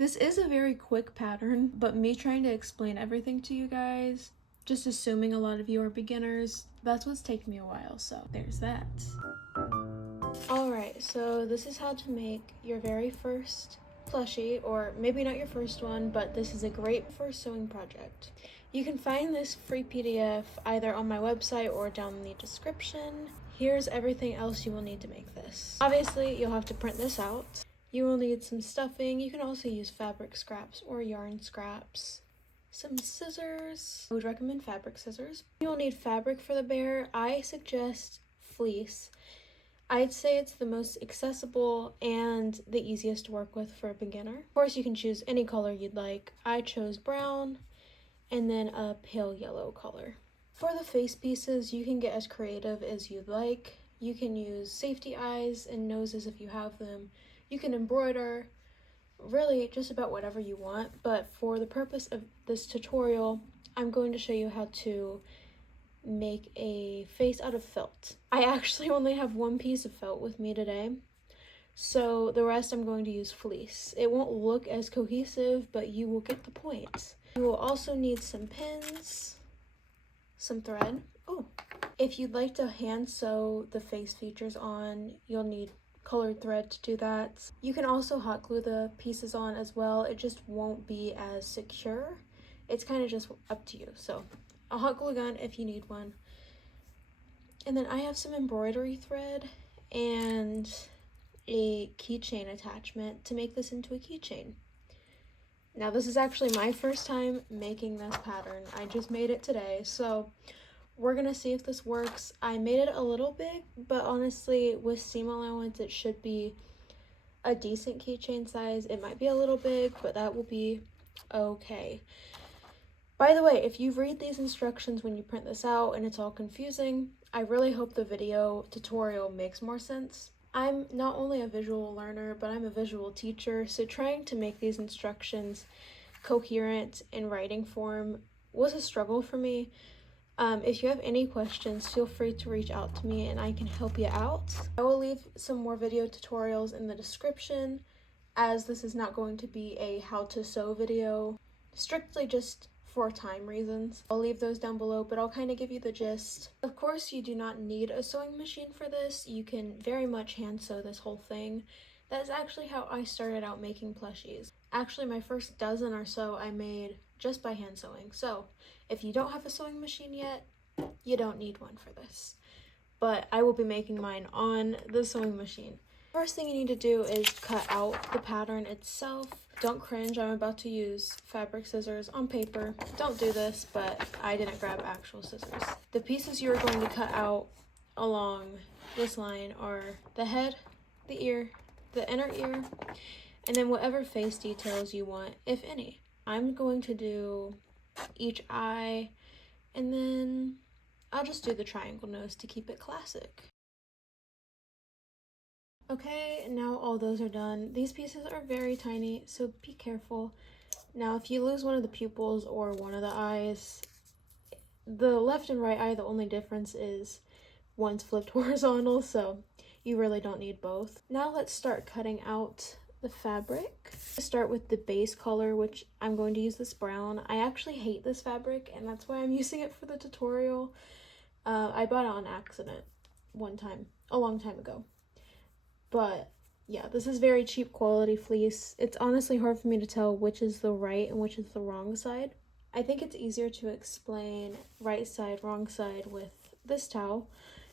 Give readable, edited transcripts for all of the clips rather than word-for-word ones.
This is a very quick pattern, but me trying to explain everything to you guys, just assuming a lot of you are beginners, that's what's taken me a while, so there's that. Alright, so this is how to make your very first plushie, or maybe not your first one, but this is a great first sewing project. You can find this free PDF either on my website or down in the description. Here's everything else you will need to make this. Obviously, you'll have to print this out. You will need some stuffing. You can also use fabric scraps or yarn scraps. Some scissors. I would recommend fabric scissors. You'll need fabric for the bear. I suggest fleece. I'd say it's the most accessible and the easiest to work with for a beginner. Of course, you can choose any color you'd like. I chose brown and then a pale yellow color. For the face pieces, you can get as creative as you'd like. You can use safety eyes and noses if you have them. You can embroider, really just about whatever you want, but for the purpose of this tutorial, I'm going to show you how to make a face out of felt. I actually only have one piece of felt with me today, so the rest I'm going to use fleece. It won't look as cohesive, but you will get the point. You will also need some pins, some thread. Oh, if you'd like to hand sew the face features on, you'll need colored thread to do that. You can also hot glue the pieces on as well. It just won't be as secure. It's kind of just up to you. So a hot glue gun if you need one. And then I have some embroidery thread and a keychain attachment to make this into a keychain. Now this is actually my first time making this pattern. I just made it today, so we're gonna see if this works. I made it a little big, but honestly with seam allowance it should be a decent keychain size. It might be a little big, but that will be okay. By the way, if you read these instructions when you print this out and it's all confusing, I really hope the video tutorial makes more sense. I'm not only a visual learner, but I'm a visual teacher, so trying to make these instructions coherent in writing form was a struggle for me. If you have any questions, feel free to reach out to me and I can help you out. I will leave some more video tutorials in the description, as this is not going to be a how to sew video, strictly just for time reasons. I'll leave those down below, but I'll kind of give you the gist. Of course, you do not need a sewing machine for this. You can very much hand sew this whole thing. That is actually how I started out making plushies. Actually, my first dozen or so I made just by hand sewing. So if you don't have a sewing machine yet, you don't need one for this. But I will be making mine on the sewing machine. First thing you need to do is cut out the pattern itself. Don't cringe, I'm about to use fabric scissors on paper. Don't do this, but I didn't grab actual scissors. The pieces you are going to cut out along this line are the head, the ear, the inner ear, and then whatever face details you want, if any. I'm going to do each eye, and then I'll just do the triangle nose to keep it classic. Okay, now all those are done. These pieces are very tiny, so be careful. Now, if you lose one of the pupils or one of the eyes, the left and right eye, the only difference is one's flipped horizontal, so you really don't need both. Now let's start cutting out the fabric. Start with the base color, which I'm going to use this brown. I actually hate this fabric, and that's why I'm using it for the tutorial. I bought it on accident one time, a long time ago. But yeah, this is very cheap quality fleece. It's honestly hard for me to tell which is the right and which is the wrong side. I think it's easier to explain right side, wrong side with this towel.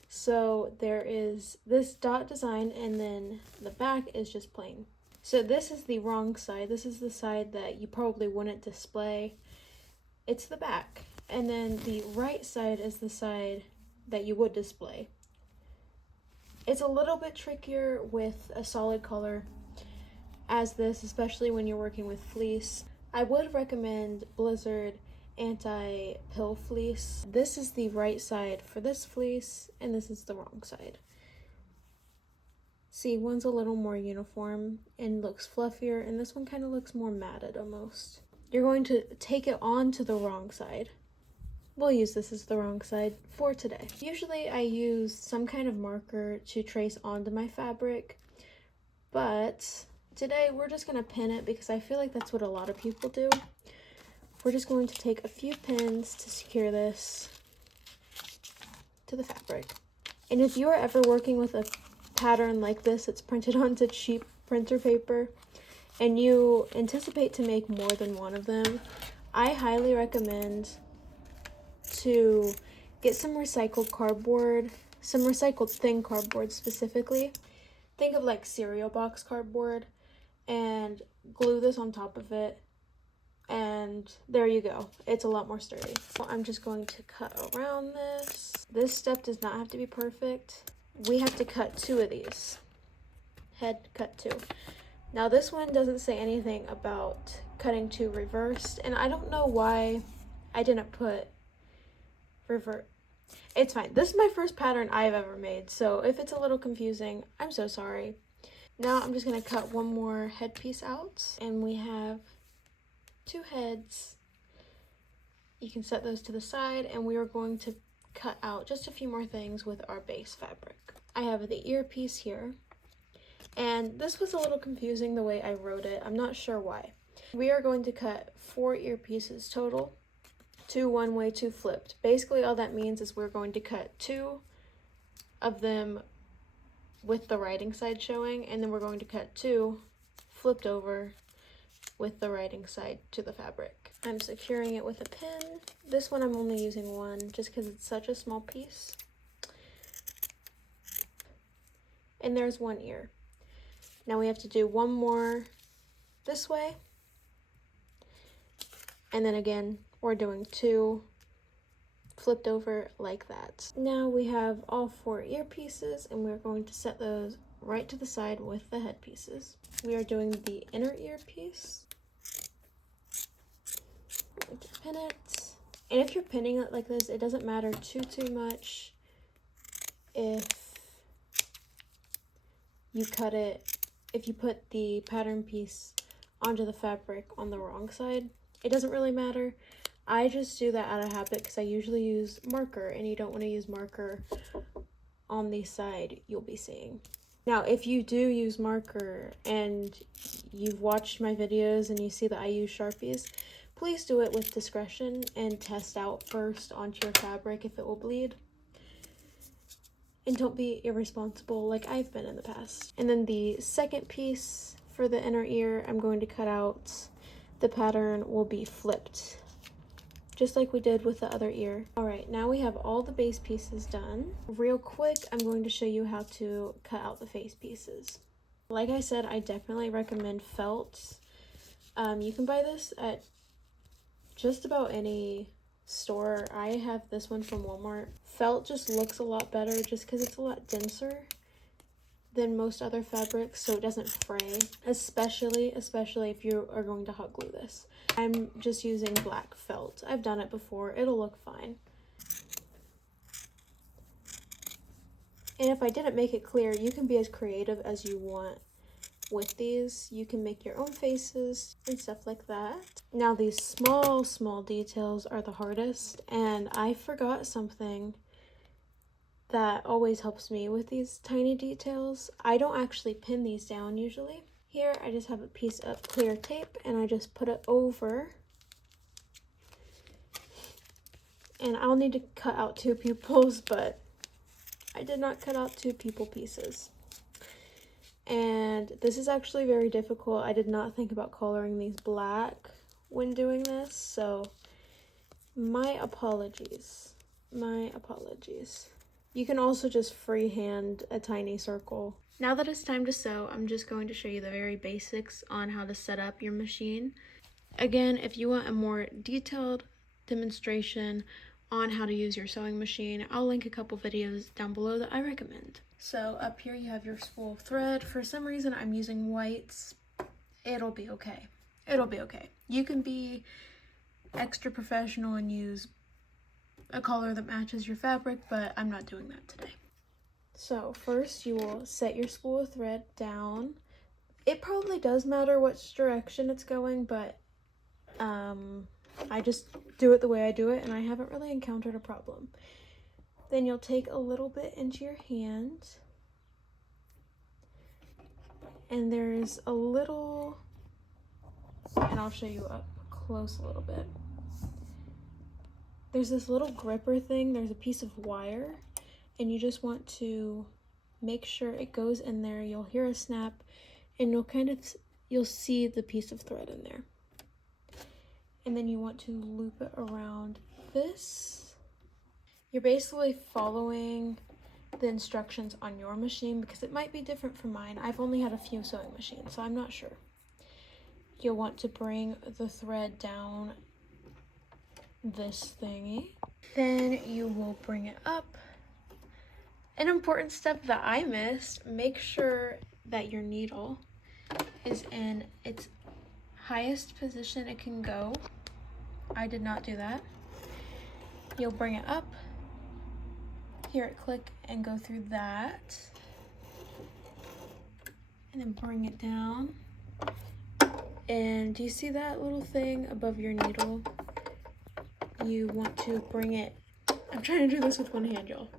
So there is this dot design, and then the back is just plain. So this is the wrong side. This is the side that you probably wouldn't display. It's the back. And then the right side is the side that you would display. It's a little bit trickier with a solid color as this, especially when you're working with fleece. I would recommend Blizzard anti-pill fleece. This is the right side for this fleece, and this is the wrong side. See, one's a little more uniform and looks fluffier, and this one kind of looks more matted almost. You're going to take it on to the wrong side. We'll use this as the wrong side for today. Usually I use some kind of marker to trace onto my fabric, but Today we're just going to pin it because I feel like that's what a lot of people do. We're just going to take a few pins to secure this to the fabric. And if you are ever working with a pattern like this that's printed onto cheap printer paper and you anticipate to make more than one of them, I highly recommend to get some recycled cardboard, some recycled thin cardboard specifically. Think of like cereal box cardboard, and glue this on top of it, and there you go. It's a lot more sturdy. Well, I'm just going to cut around this. This step does not have to be perfect. We have to cut 2 of these. Head cut 2. Now this one doesn't say anything about cutting 2 reversed, and I don't know why I didn't put revert. It's fine. This is my first pattern I've ever made, so if it's a little confusing, I'm so sorry. Now I'm just going to cut one more headpiece out, and we have 2 heads. You can set those to the side, and we are going to cut out just a few more things with our base fabric. I have the earpiece here, and this was a little confusing the way I wrote it. I'm not sure why. We are going to cut 4 earpieces total, 2 one way, 2 flipped. Basically all that means is we're going to cut 2 of them with the writing side showing, and then we're going to cut 2 flipped over with the writing side to the fabric. I'm securing it with a pin. This one I'm only using 1 just because it's such a small piece. And there's 1 ear. Now we have to do 1 more this way, and then again we're doing 2 flipped over like that. Now we have all 4 earpieces, and we're going to set those right to the side with the headpieces. We are doing the inner earpiece. Just pin it. And if you're pinning it like this, it doesn't matter too much if you cut it, if you put the pattern piece onto the fabric on the wrong side. It doesn't really matter. I just do that out of habit because I usually use marker, and you don't want to use marker on the side you'll be seeing. Now, if you do use marker and you've watched my videos and you see that I use Sharpies, please do it with discretion and test out first onto your fabric if it will bleed. And don't be irresponsible like I've been in the past. And then the second piece for the inner ear, I'm going to cut out. The pattern will be flipped, just like we did with the other ear. All right, now we have all the base pieces done. Real quick, I'm going to show you how to cut out the face pieces. Like I said, I definitely recommend felt. You can buy this at just about any store. I have this one from Walmart. Felt just looks a lot better just because it's a lot denser than most other fabrics, so it doesn't fray, especially if you are going to hot glue this. I'm just using black felt. I've done it before. It'll look fine. And if I didn't make it clear, you can be as creative as you want with these. You can make your own faces and stuff like that. Now these small details are the hardest, and I forgot something that always helps me with these tiny details. I don't actually pin these down usually. Here I just have a piece of clear tape, and I just put it over, and I'll need to cut out 2 pupils, but I did not cut out 2 pupil pieces. And this is actually very difficult. I did not think about coloring these black when doing this, so my apologies. You can also just freehand a tiny circle. Now that it's time to sew, I'm just going to show you the very basics on how to set up your machine. Again, if you want a more detailed demonstration on how to use your sewing machine, I'll link a couple videos down below that I recommend. So up here you have your spool of thread. For some reason I'm using whites. It'll be okay. You can be extra professional and use a color that matches your fabric, but I'm not doing that today. So first you will set your spool of thread down. It probably does matter which direction it's going, but I just do it the way I do it, and I haven't really encountered a problem. Then you'll take a little bit into your hand, And there's a little, and I'll show you up close a little bit. There's this little gripper thing, there's a piece of wire, and you just want to make sure it goes in there. You'll hear a snap, and you'll see the piece of thread in there. And then you want to loop it around this. You're basically following the instructions on your machine because it might be different from mine. I've only had a few sewing machines, so I'm not sure. You'll want to bring the thread down this thingy. Then you will bring it up. An important step that I missed, make sure that your needle is in its highest position it can go. I did not do that. You'll bring it up, hear it click, and go through that. And then bring it down. And do you see that little thing above your needle? You want to bring it, I'm trying to do this with one hand, y'all.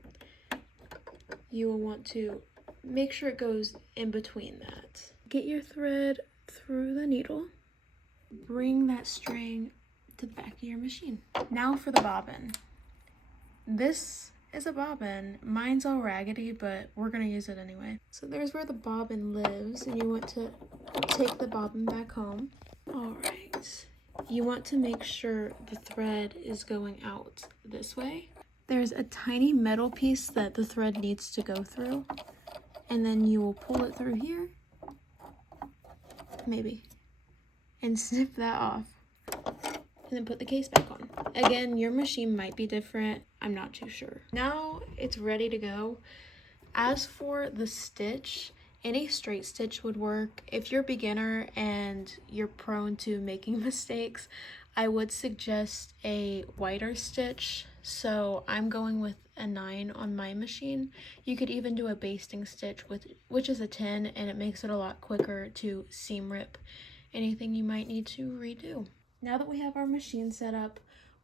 You will want to make sure it goes in between that. Get your thread through the needle. Bring that string to the back of your machine. Now for the bobbin. This is a bobbin. Mine's all raggedy, but we're gonna use it anyway. So there's where the bobbin lives, and you want to take the bobbin back home. All right. You want to make sure the thread is going out this way. There's a tiny metal piece that the thread needs to go through, and then you will pull it through here, maybe, and snip that off, and then put the case back on. Again, your machine might be different. I'm not too sure. Now it's ready to go. As for the stitch, any straight stitch would work. If you're a beginner and you're prone to making mistakes, I would suggest a wider stitch. So I'm going with a 9 on my machine. You could even do a basting stitch, which is a 10, and it makes it a lot quicker to seam rip anything you might need to redo. Now that we have our machine set up,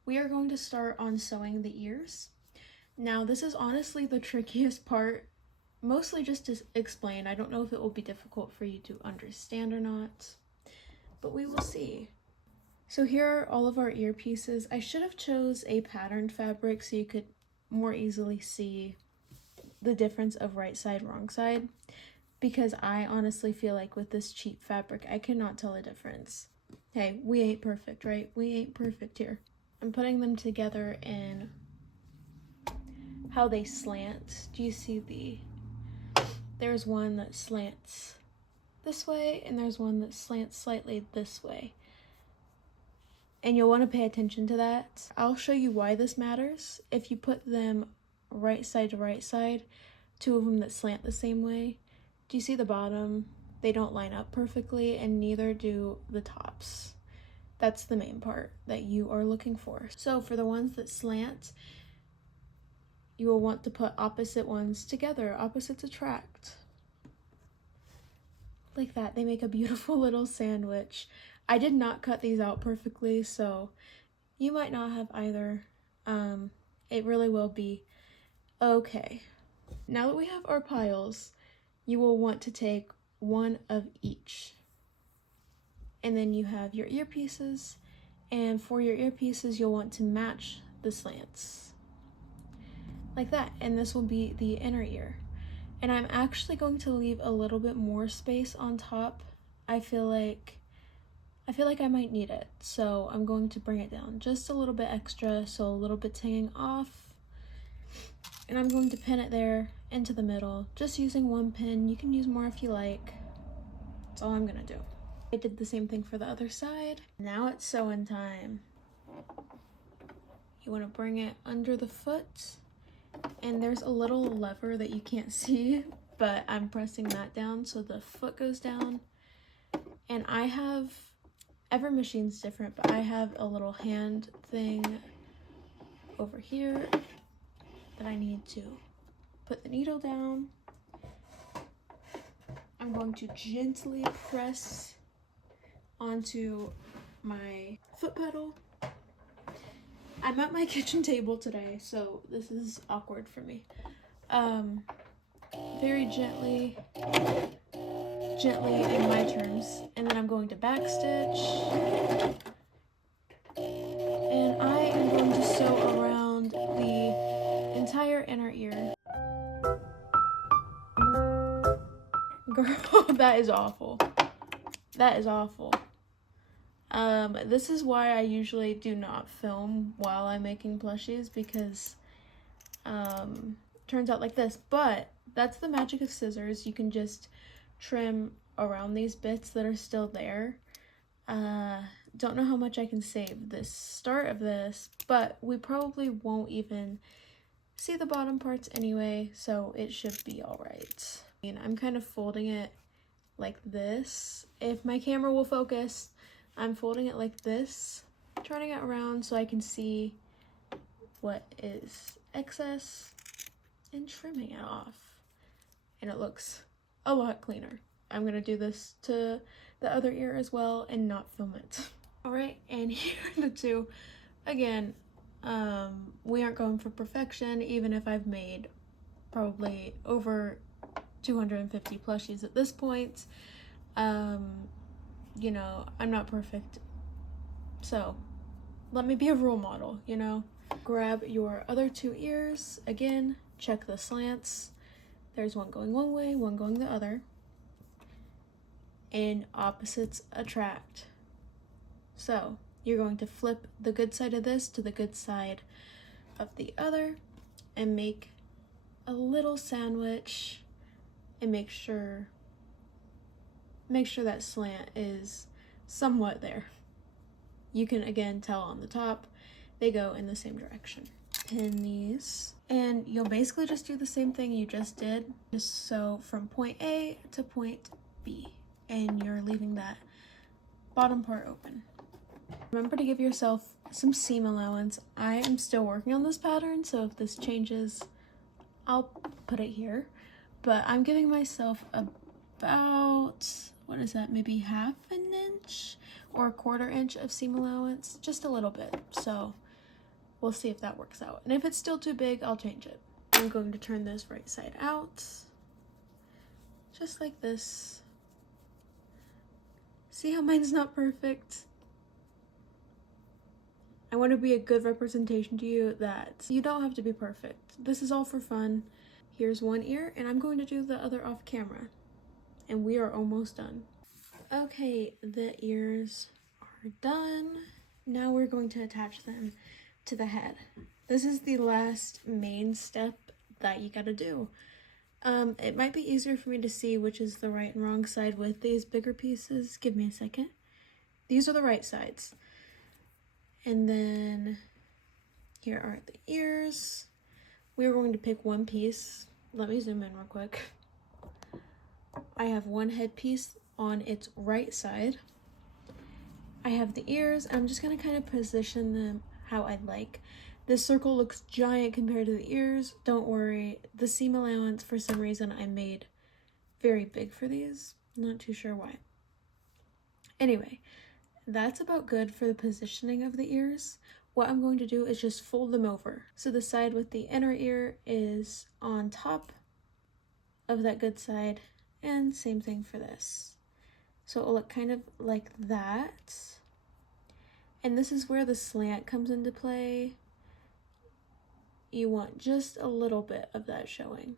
we are going to start on sewing the ears. Now this is honestly the trickiest part, mostly just to explain. I don't know if it will be difficult for you to understand or not, but we will see. So here are all of our ear pieces. I should have chose a patterned fabric so you could more easily see the difference of right side, wrong side, because I honestly feel like with this cheap fabric, I cannot tell a difference. Hey, we ain't perfect, right? We ain't perfect here. I'm putting them together in how they slant. Do you see there's one that slants this way, and there's one that slants slightly this way. And you'll want to pay attention to that. I'll show you why this matters. If you put them right side to right side, two of them that slant the same way, do you see the bottom? They don't line up perfectly, and neither do the tops. That's the main part that you are looking for. So for the ones that slant, you will want to put opposite ones together. Opposites attract. Like that. They make a beautiful little sandwich. I did not cut these out perfectly, so you might not have either. It really will be okay. Now that we have our piles, you will want to take one of each. And then you have your earpieces, and for your earpieces, you'll want to match the slants. Like that, and this will be the inner ear. And I'm actually going to leave a little bit more space on top. I feel like I might need it, so I'm going to bring it down just a little bit extra, so a little bit's hanging off. And I'm going to pin it there into the middle, just using one pin. You can use more if you like. That's all I'm gonna do. I did the same thing for the other side. Now it's sewing time. You want to bring it under the foot, and there's a little lever that you can't see, but I'm pressing that down so the foot goes down. And I have, every machine's different, but I have a little hand thing over here that I need to put the needle down. I'm going to gently press onto my foot pedal. I'm at my kitchen table today, so this is awkward for me. Very gently gently in my terms. And then I'm going to backstitch. And I am going to sew around the entire inner ear. Girl, that is awful. That is awful. This is why I usually do not film while I'm making plushies, because turns out like this. But that's the magic of scissors. You can just trim around these bits that are still there. Don't know how much I can save this start of this, but we probably won't even see the bottom parts anyway, so it should be all right. And I'm kind of folding it like this. If my camera will focus, I'm folding it like this, turning it around so I can see what is excess and trimming it off. And it looks a lot cleaner. I'm gonna do this to the other ear as well and not film it. All right, and here are the two. Again, we aren't going for perfection, even if I've made probably over 250 plushies at this point. You know, I'm not perfect, so let me be a role model, you know? Grab your other two ears. Again, check the slants. There's one going one way, one going the other. And opposites attract. So you're going to flip the good side of this to the good side of the other and make a little sandwich, and make sure that slant is somewhat there. You can again tell on the top, they go in the same direction. Pin these, and you'll basically just do the same thing you just did. Just sew from point A to point B, and you're leaving that bottom part open. Remember to give yourself some seam allowance. I am still working on this pattern, so if this changes, I'll put it here. But I'm giving myself about, what is that, maybe half an inch or a quarter inch of seam allowance, just a little bit. So we'll see if that works out. And if it's still too big, I'll change it. I'm going to turn this right side out, just like this. See how mine's not perfect? I want to be a good representation to you that you don't have to be perfect. This is all for fun. Here's one ear, and I'm going to do the other off camera. And we are almost done. Okay, the ears are done. Now we're going to attach them to the head. This is the last main step that you gotta do. It might be easier for me to see which is the right and wrong side with these bigger pieces. Give me a second. These are the right sides. And then here are the ears. We're going to pick one piece. Let me zoom in real quick. I have one headpiece on its right side. I have the ears. I'm just gonna kind of position them how I'd like. This circle looks giant compared to the ears. Don't worry. The seam allowance, for some reason, I made very big for these. Not too sure why. Anyway, that's about good for the positioning of the ears. What I'm going to do is just fold them over. So the side with the inner ear is on top of that good side, and same thing for this. So it'll look kind of like that. And this is where the slant comes into play. You want just a little bit of that showing.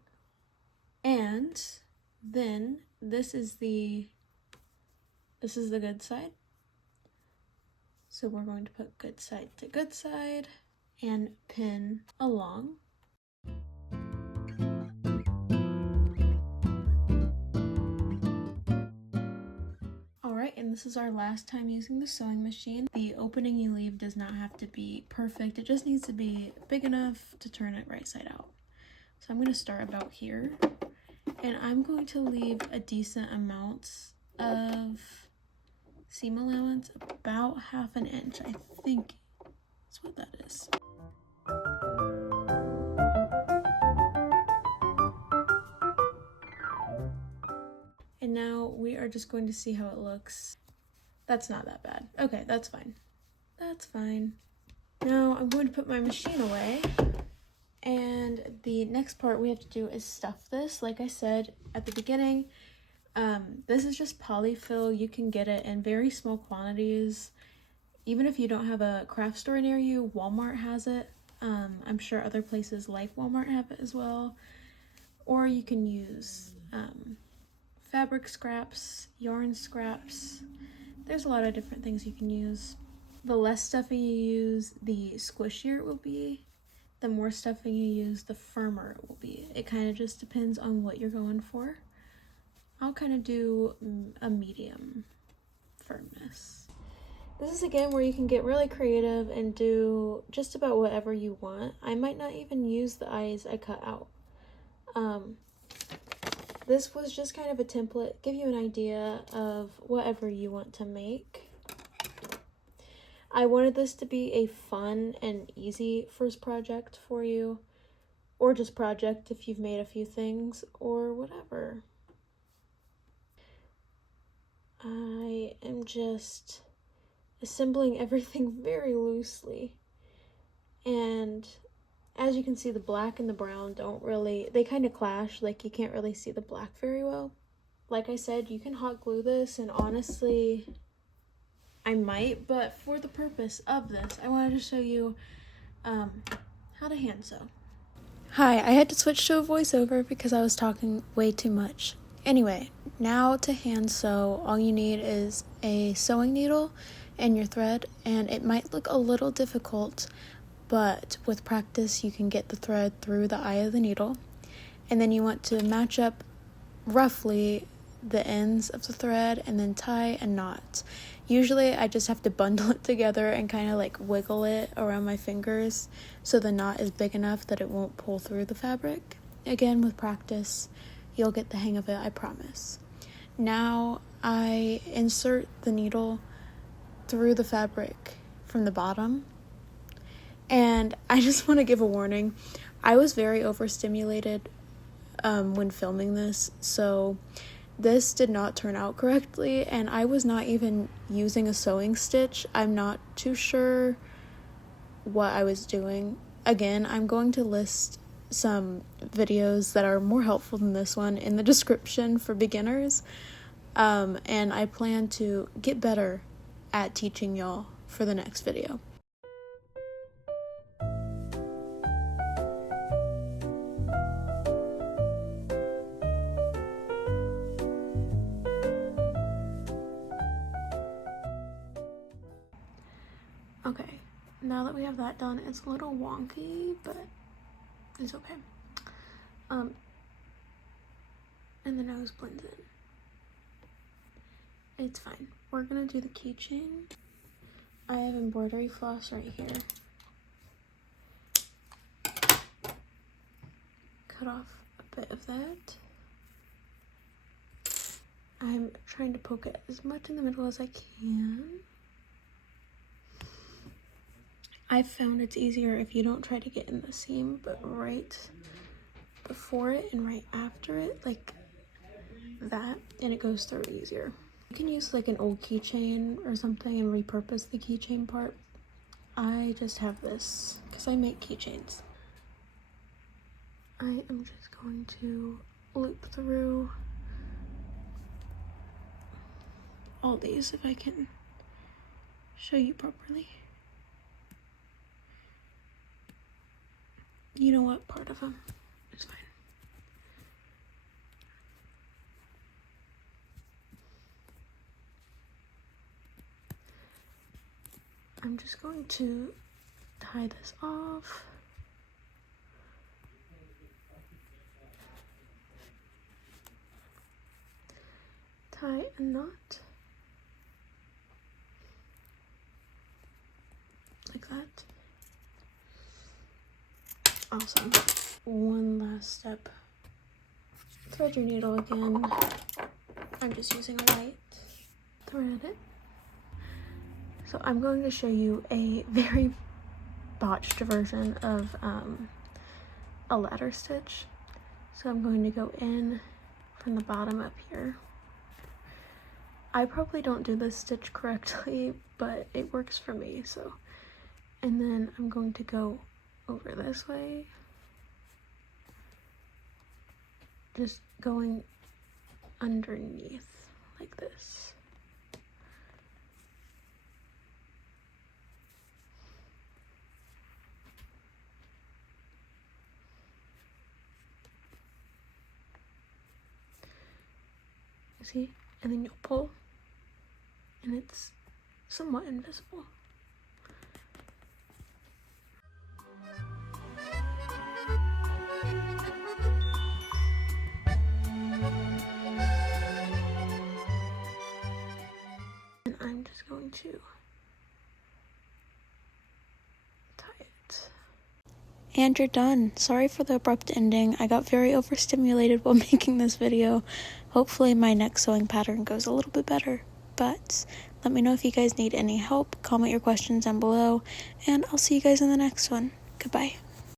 And then this is the good side. So we're going to put good side to good side and pin along. Alright, and this is our last time using the sewing machine. The opening you leave does not have to be perfect. It just needs to be big enough to turn it right side out. So I'm going to start about here, and I'm going to leave a decent amount of seam allowance, about half an inch, I think that's what that is. And now we are just going to see how it looks. That's not that bad. Okay, that's fine. That's fine. Now I'm going to put my machine away, and the next part we have to do is stuff this. Like I said at the beginning, This is just polyfill. You can get it in very small quantities. Even if you don't have a craft store near you, Walmart has it. I'm sure other places like Walmart have it as well. Or you can use fabric scraps, yarn scraps. There's a lot of different things you can use. The less stuffing you use, the squishier it will be. The more stuffing you use, the firmer it will be. It kind of just depends on what you're going for. I'll kind of do a medium firmness. This is again where you can get really creative and do just about whatever you want. I might not even use the eyes I cut out. This was just kind of a template, give you an idea of whatever you want to make. I wanted this to be a fun and easy first project for you, or just project if you've made a few things or whatever. I am just assembling everything very loosely, and as you can see, the black and the brown don't really, they kind of clash, like you can't really see the black very well. Like I said, you can hot glue this, and honestly, I might, but for the purpose of this, I wanted to show you how to hand sew. Hi, I had to switch to a voiceover because I was talking way too much. Anyway, now to hand sew, all you need is a sewing needle and your thread, and it might look a little difficult, but with practice you can get the thread through the eye of the needle. And then you want to match up roughly the ends of the thread and then tie a knot. Usually I just have to bundle it together and kind of like wiggle it around my fingers so the knot is big enough that it won't pull through the fabric. Again, with practice, you'll get the hang of it, I promise. Now I insert the needle through the fabric from the bottom. And I just want to give a warning. I was very overstimulated when filming this, so this did not turn out correctly, and I was not even using a sewing stitch. I'm not too sure what I was doing. Again, I'm going to list some videos that are more helpful than this one in the description for beginners, and I plan to get better at teaching y'all for the next video. Okay, now that we have that done, it's a little wonky, but it's okay. And the nose blends in. It's fine. We're gonna do the keychain. I have embroidery floss right here. Cut off a bit of that. I'm trying to poke it as much in the middle as I can. I've found it's easier if you don't try to get in the seam, but right before it and right after it, like that, and it goes through easier. You can use like an old keychain or something and repurpose the keychain part. I just have this because I make keychains. I am just going to loop through all these if I can show you properly. You know what, part of them, it's fine. I'm just going to tie this off. Tie a knot. Like that. Awesome. One last step. Thread your needle again. I'm just using a white. Thread it. So I'm going to show you a very botched version of a ladder stitch. So I'm going to go in from the bottom up here. I probably don't do this stitch correctly, but it works for me, so. And then I'm going to go over this way. Just going underneath like this. See? And then you'll pull, and it's somewhat invisible. And I'm just going to tie it. And you're done. Sorry for the abrupt ending. I got very overstimulated while making this video. Hopefully my next sewing pattern goes a little bit better. But let me know if you guys need any help. Comment your questions down below. And I'll see you guys in the next one. Goodbye.